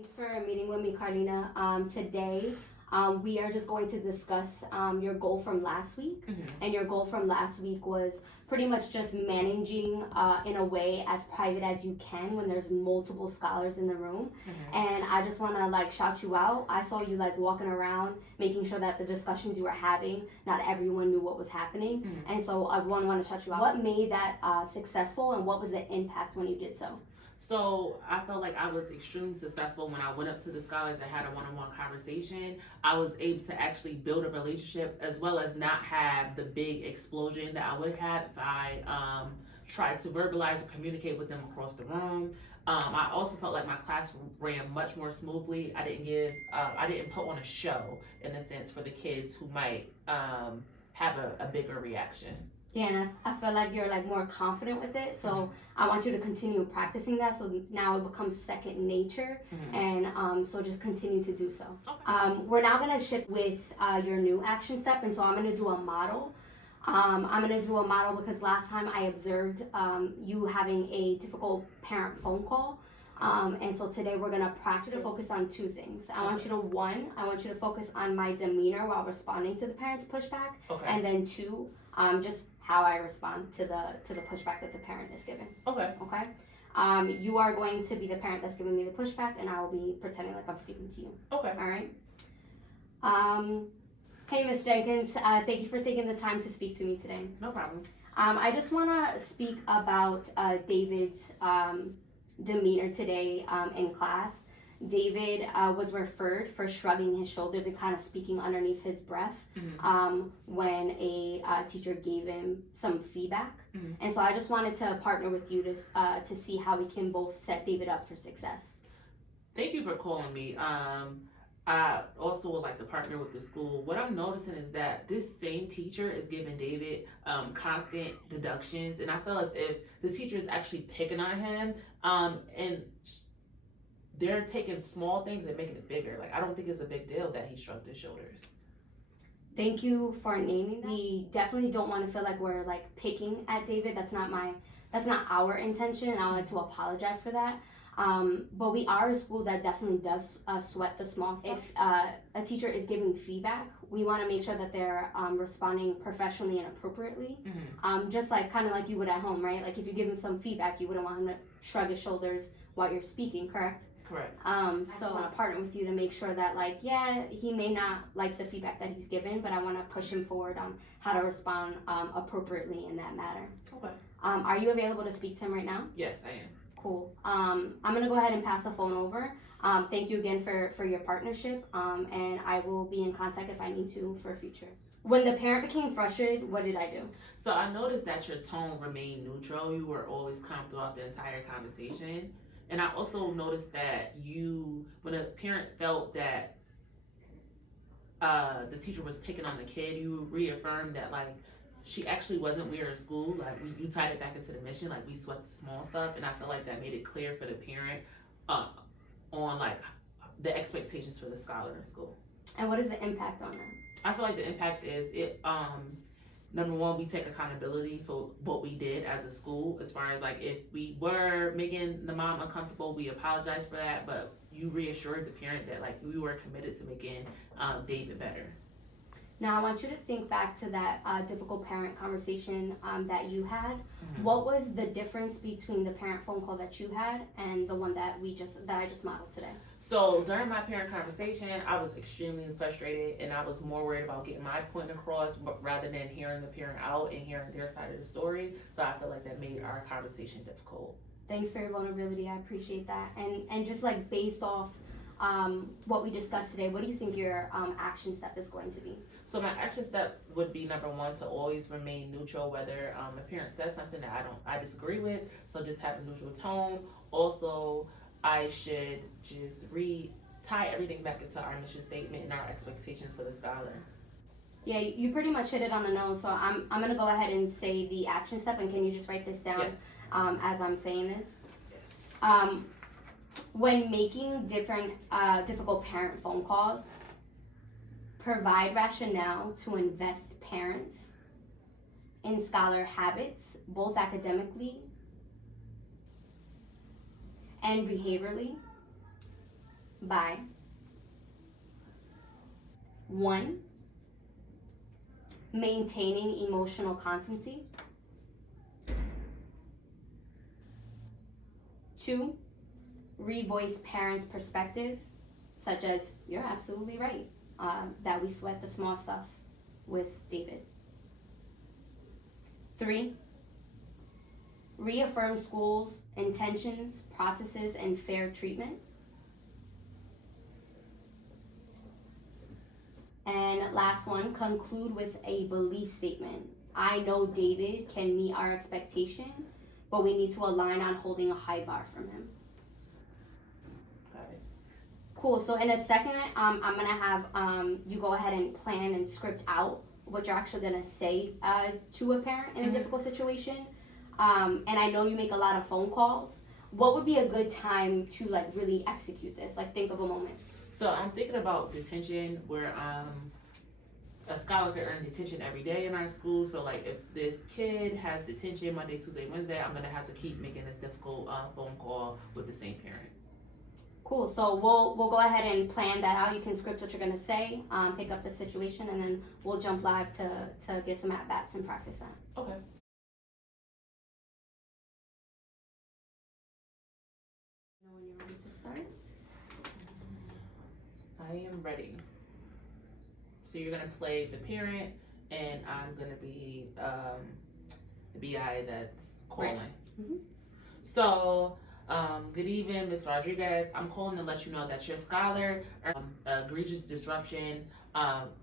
Thanks for meeting with me, Carlina. Today, we are just going to discuss your goal from last week. And your goal from last week was pretty much just managing in a way as private as you can when there's multiple scholars in the room. And I just want to like shout you out. I saw you like walking around, making sure that the discussions you were having, not everyone knew what was happening. And so I want to shout you out. What made that successful, and what was the impact when you did so? So I felt like I was extremely successful when I went up to the scholars and had a one-on-one conversation. I was able to actually build a relationship as well as not have the big explosion that I would have if I tried to verbalize or communicate with them across the room. I also felt like my class ran much more smoothly. I didn't put on a show in a sense for the kids who might have a bigger reaction. Yeah, and I feel like you're like more confident with it. So I want you to continue practicing that. So now it becomes second nature, and so just continue to do so. Okay. We're now gonna shift with your new action step, and so I'm gonna do a model. I'm gonna do a model because last time I observed you having a difficult parent phone call. And so today we're gonna practice to focus on two things. I want you to focus on my demeanor while responding to the parent's pushback, Okay. and then two, just how I respond to the pushback that the parent is giving. Okay. Okay. You are going to be the parent that's giving me the pushback, and I will be pretending like I'm speaking to you. Okay. All right. Hey, Miss Jenkins. Thank you for taking the time to speak to me today. No problem. I just want to speak about David's demeanor today in class. David was referred for shrugging his shoulders and kind of speaking underneath his breath when a teacher gave him some feedback. And so I just wanted to partner with you to see how we can both set David up for success. Thank you for calling me. I also would like to partner with the school. What I'm noticing is that this same teacher is giving David constant deductions, and I feel as if the teacher is actually picking on him, and they're taking small things and making it bigger. Like, I don't think it's a big deal that he shrugged his shoulders. Thank you for naming that. We definitely don't want to feel like we're like picking at David. That's not our intention, and I would like to apologize for that. But we are a school that definitely does sweat the small stuff. If a teacher is giving feedback, we want to make sure that they're responding professionally and appropriately. Just like kind of like you would at home, right? Like if you give him some feedback, you wouldn't want him to shrug his shoulders while you're speaking, correct? Correct. So I want to partner with you to make sure that like, yeah, he may not like the feedback that he's given, but I want to push him forward on how to respond appropriately in that matter. Okay. Are you available to speak to him right now? Yes, I am. Cool. I'm gonna go ahead and pass the phone over. Thank you again for your partnership, and I will be in contact if I need to for future. When the parent became frustrated, what did I do? So I noticed that your tone remained neutral. You were always calm throughout the entire conversation. And I also noticed that when a parent felt that the teacher was picking on the kid, you reaffirmed that like she actually wasn't weird at school. Like you tied it back into the mission. Like we sweat the small stuff, and I feel like that made it clear for the parent on like the expectations for the scholar in school. And what is the impact on that? I feel like the impact is it. Number one, we take accountability for what we did as a school. As far as like if we were making the mom uncomfortable, we apologize for that. But you reassured the parent that like we were committed to making David better. Now I want you to think back to that difficult parent conversation that you had. What was the difference between the parent phone call that you had and the one that I just modeled today? So during my parent conversation, I was extremely frustrated, and I was more worried about getting my point across, but rather than hearing the parent out and hearing their side of the story. So I feel like that made our conversation difficult. Thanks for your vulnerability. I appreciate that. And just like based off what we discussed today, what do you think your action step is going to be? So my action step would be number one, to always remain neutral, whether a parent says something that I disagree with. So just have a neutral tone. Also, I should just tie everything back into our mission statement and our expectations for the scholar. Yeah, you pretty much hit it on the nose. So I'm gonna go ahead and say the action step, and can you just write this down? Yes. As I'm saying this? Yes. When making difficult parent phone calls, provide rationale to invest parents in scholar habits, both academically and behaviorally. by 1. Maintaining emotional constancy. 2. Revoice parents' perspective, such as, you're absolutely right, that we sweat the small stuff with David. 3. Reaffirm schools' intentions, processes, and fair treatment. And last one, conclude with a belief statement. I know David can meet our expectation, but we need to align on holding a high bar from him. Got it. Cool. So in a second, I'm gonna have you go ahead and plan and script out what you're actually gonna say to a parent in a difficult situation. And I know you make a lot of phone calls. What would be a good time to like really execute this? Like, think of a moment. So I'm thinking about detention, where a scholar could earn detention every day in our school. So like, if this kid has detention Monday, Tuesday, Wednesday, I'm gonna have to keep making this difficult phone call with the same parent. Cool. So we'll go ahead and plan that out. You can script what you're gonna say, pick up the situation, and then we'll jump live to get some at bats and practice that. Okay. When you're ready to start. I am ready. So you're gonna play the parent, and I'm gonna be the BI that's calling. Right. Mm-hmm. So, good evening, Ms. Rodriguez. I'm calling to let you know that your scholar egregious disruption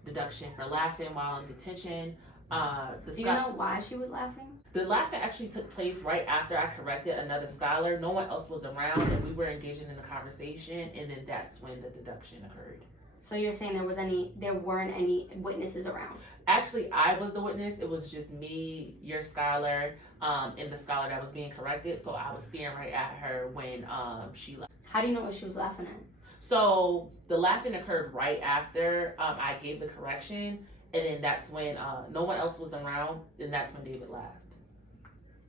deduction for laughing while in detention. Do you know why she was laughing? The laughing actually took place right after I corrected another scholar. No one else was around, and we were engaging in a conversation, and then that's when the deduction occurred. So you're saying there weren't any witnesses around? Actually, I was the witness. It was just me, your scholar, and the scholar that was being corrected. So I was staring right at her when she left. How do you know what she was laughing at? So the laughing occurred right after I gave the correction, and then that's when no one else was around, and that's when David laughed.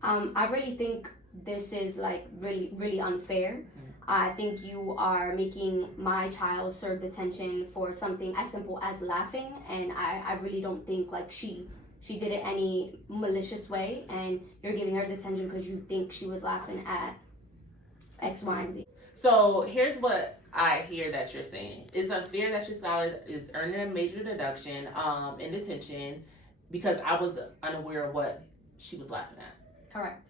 I really think this is like really, really unfair. Mm-hmm. I think you are making my child serve detention for something as simple as laughing, and I really don't think like she did it any malicious way, and you're giving her detention because you think she was laughing at X, Y, and Z. So here's what I hear that you're saying. It's unfair that your scholar is earning a major deduction in detention because I was unaware of what she was laughing at. Correct.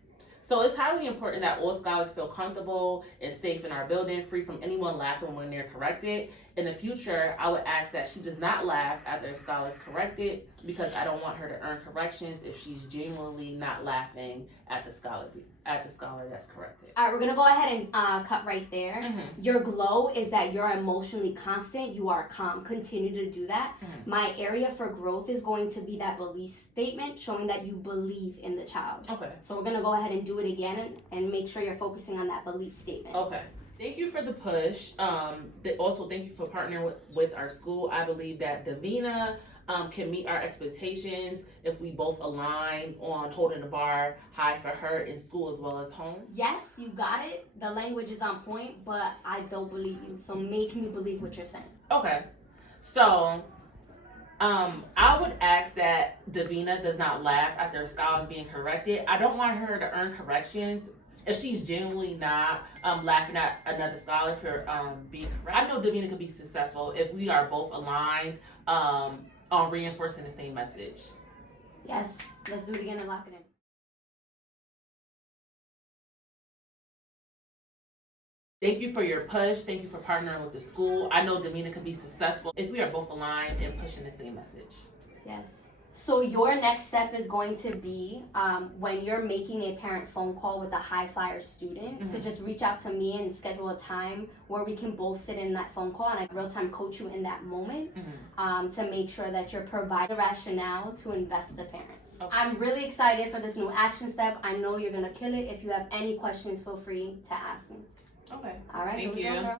So it's highly important that all scholars feel comfortable and safe in our building, free from anyone laughing when they're corrected. In the future, I would ask that she does not laugh after a scholar is corrected, because I don't want her to earn corrections if she's genuinely not laughing at the scholar that's corrected. All right, we're gonna go ahead and cut right there. Mm-hmm. Your glow is that you're emotionally constant, you are calm. Continue to do that. Mm-hmm. My area for growth is going to be that belief statement, showing that you believe in the child. Okay. So we're gonna go ahead and do it again and make sure you're focusing on that belief statement. Okay. Thank you for the push. Also, thank you for partnering with our school. I believe that Davina can meet our expectations if we both align on holding the bar high for her in school as well as home. Yes, you got it. The language is on point, but I don't believe you. So make me believe what you're saying. Okay. So, I would ask that Davina does not laugh after a scholar is being corrected. I don't want her to earn corrections if she's genuinely not laughing at another scholar for being correct. I know Davina could be successful if we are both aligned on reinforcing the same message. Yes, let's do it again and lock it in. Thank you for your push. Thank you for partnering with the school. I know Davina could be successful if we are both aligned and pushing the same message. Yes. So your next step is going to be when you're making a parent phone call with a high flyer student, Mm-hmm. to just reach out to me and schedule a time where we can both sit in that phone call and I real time coach you in that moment, Mm-hmm. to make sure that you're providing the rationale to invest the parents. Okay. I'm really excited for this new action step. I know you're gonna kill it. If you have any questions, feel free to ask me. Okay. All right, Thank here we go, you. girl.